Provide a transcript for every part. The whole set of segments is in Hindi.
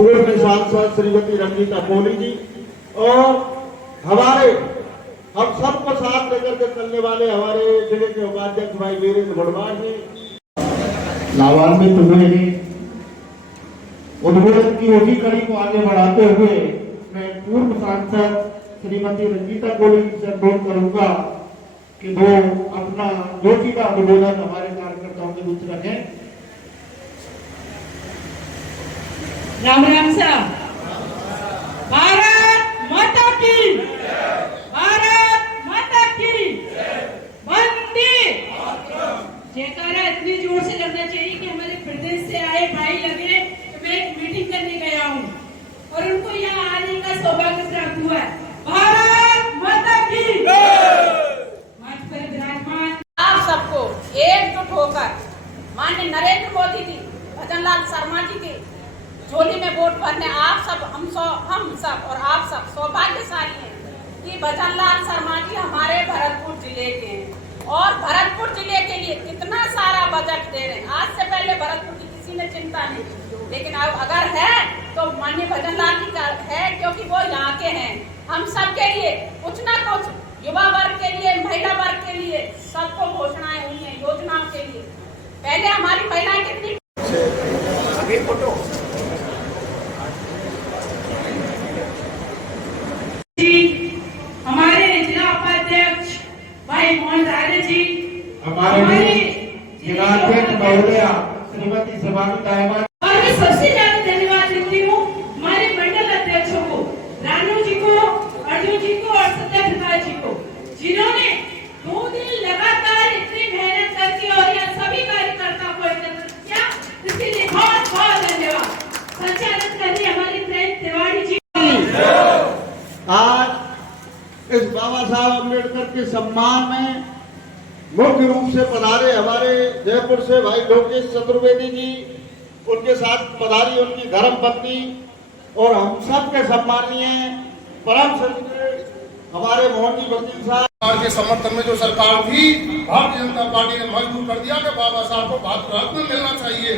पूर्व सांसद श्रीमती रंजीता कोहली जी और हमारे हम सबको साथ लेकर के चलने वाले हमारे जिले के उपाध्यक्ष भाई वीरेंद्र भड़वाड़ जी। लाभान्वित हुए हैं। उद्घाटन की उसी कड़ी को आगे बढ़ाते हुए मैं पूर्व सांसद श्रीमती रंजीता कोहली जी से अनुरोध करूंगा कि वो अपना जोशी का उद्बोधन हमारे कार्यकर्ताओं के बीच रखें। राम राम साहब। भारत माता की, भारत माता की वंदे। जयकारा इतनी जोर से लगना चाहिए कि हमारे प्रदेश से आए भाई लगे कि मैं एक मीटिंग करने गया हूँ और उनको यहाँ आने का सौभाग्य प्राप्त हुआ है। भारत माता की। मंच पर विराजमान आप सबको एकजुट होकर माननीय नरेंद्र मोदी जी, भजनलाल शर्मा जी के झोली में वोट भरने आप सब हम सब और आप सब सौभाग्यशाली हैं कि भजनलाल शर्मा जी हमारे भरतपुर जिले के हैं और भरतपुर जिले के लिए कितना सारा बजट दे रहे हैं। आज से पहले भरतपुर की किसी ने चिंता नहीं की, लेकिन अब अगर है तो माननीय भजनलाल जी का है, क्योंकि वो यहाँ के हैं। हम सब के लिए कुछ ना कुछ, युवा वर्ग के लिए, महिला वर्ग के लिए सबको घोषणाएं हुई हैं, योजनाओं के लिए। पहले हमारी महिलाएं कितनी हमारे जिला उपाध्यक्ष भाई मोहन राजे जी, हमारे जिलाध्यक्ष महोदया श्रीमती शिवानी दायमा। और मैं सबसे ज्यादा धन्यवाद देती हूँ हमारे मंडल अध्यक्षों को, रानू जी को, अर्जुन जी को और सत्याप्रकाश जी को, जिन्होंने 2 दिन लगातार इतनी मेहनत करके और यह सभी कार्यकर्ताओं को एकत्रित किया। इसके लिए बहुत बहुत धन्यवाद। संचालन कर रही हमारी प्रेम तिवारी जी। आज इस बाबा साहब अम्बेडकर के सम्मान में मुख्य रूप से पधारे हमारे जयपुर से भाई लोकेश चतुर्वेदी जी, उनके साथ पधारी उनकी धर्म पत्नी और हम सब के सम्मानीय परम श्रद्धेय हमारे मोहन जी वकील साहब के समर्थन में जो सरकार थी, भारतीय जनता पार्टी ने मजबूर कर दिया कि बाबा साहब को भारत रत्न मिलना चाहिए।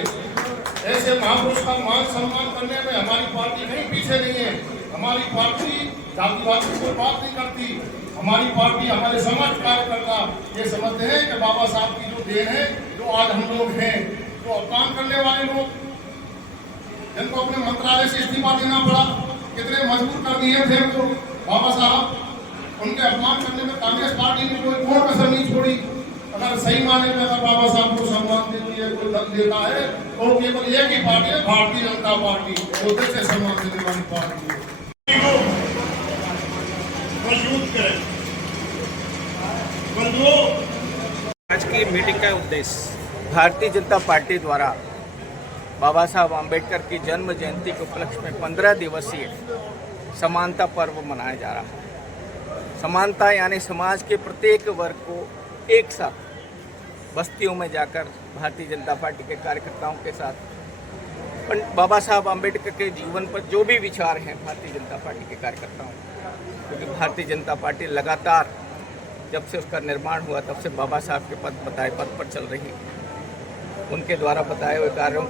ऐसे महापुरुष का मान सम्मान करने में हमारी पार्टी कहीं पीछे नहीं है। हमारी पार्टी जातिवाद की कोई बात नहीं करती। हमारी पार्टी, हमारे समाज कार्यकर्ता ये समझते हैं कि बाबा साहब की जो देन है, जो आज हम लोग हैं, जो अपमान करने वाले लोग जिनको अपने मंत्रालय से इस्तीफा देना पड़ा, कितने मजबूर कर दिए थे वो बाबा साहब, उनके अपमान करने में कांग्रेस पार्टी ने कोई कसर नहीं छोड़ी। अगर सही माने में अगर बाबा साहब को सम्मान देती है, कोई दल देता है, तो केवल एक ही पार्टी है, भारतीय जनता पार्टी, जो देश से सम्मान देने वाली पार्टी है। आज की मीटिंग का उद्देश्य भारतीय जनता पार्टी द्वारा बाबा साहब आम्बेडकर की जन्म जयंती के उपलक्ष्य में 15 दिवसीय समानता पर्व मनाया जा रहा है। समानता यानी समाज के प्रत्येक वर्ग को एक साथ बस्तियों में जाकर भारतीय जनता पार्टी के कार्यकर्ताओं के साथ बाबा साहब आम्बेडकर के जीवन पर जो भी विचार हैं भारतीय जनता पार्टी के कार्यकर्ताओं, क्योंकि भारतीय जनता पार्टी लगातार जब से उसका निर्माण हुआ तब से बाबा साहब के बताए पद पर चल रही है। उनके द्वारा बताए हुए कार्यों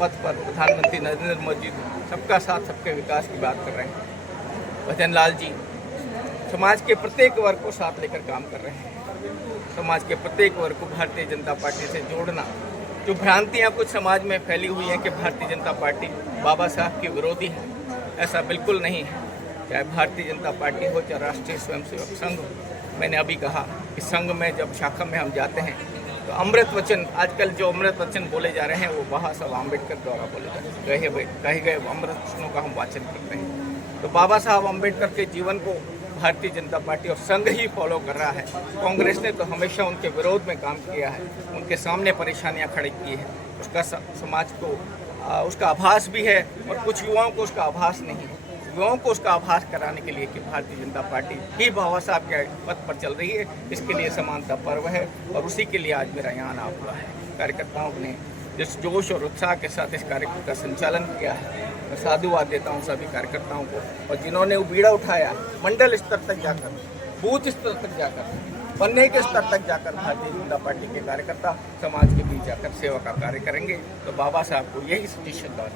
पद पर प्रधानमंत्री नरेंद्र मोदी सबका साथ सबके विकास की बात कर रहे हैं। भजनलाल जी समाज के प्रत्येक वर्ग को साथ लेकर काम कर रहे हैं। समाज के प्रत्येक वर्ग को भारतीय जनता पार्टी से जोड़ना। जो भ्रांतियां कुछ समाज में फैली हुई हैं कि भारतीय जनता पार्टी बाबा साहब की विरोधी है, ऐसा बिल्कुल नहीं है। चाहे भारतीय जनता पार्टी हो, चाहे राष्ट्रीय स्वयंसेवक संघ हो। मैंने अभी कहा कि संघ में जब शाखा में हम जाते हैं तो अमृत वचन, आजकल जो अमृत वचन बोले जा रहे हैं वो बाबा साहब आम्बेडकर द्वारा बोले जा रहे हैं, कहे गए अमृत वचनों का हम वाचन करते हैं। तो बाबा साहब आम्बेडकर के जीवन को भारतीय जनता पार्टी और संघ ही फॉलो कर रहा है। कांग्रेस ने तो हमेशा उनके विरोध में काम किया है, उनके सामने परेशानियां खड़ी की है। उसका समाज को उसका आभास भी है और कुछ युवाओं को उसका आभास नहीं है। युवाओं को उसका आभास कराने के लिए कि भारतीय जनता पार्टी ही बाबा साहब के पथ पर चल रही है, इसके लिए समानता पर्व है और उसी के लिए आज मेरा यहाँ आना हुआ है। कार्यकर्ताओं ने जिस जोश और उत्साह के साथ इस कार्यक्रम का संचालन किया है, मैं साधुवाद देता हूँ सभी कार्यकर्ताओं को, और जिन्होंने वो बीड़ा उठाया मंडल स्तर तक जाकर, बूथ स्तर तक जाकर, पन्ने के स्तर तक जाकर भारतीय जनता पार्टी के कार्यकर्ता समाज के बीच जाकर सेवा का कार्य करेंगे। तो बाबा साहब को यही सच्ची श्रद्धांजलि।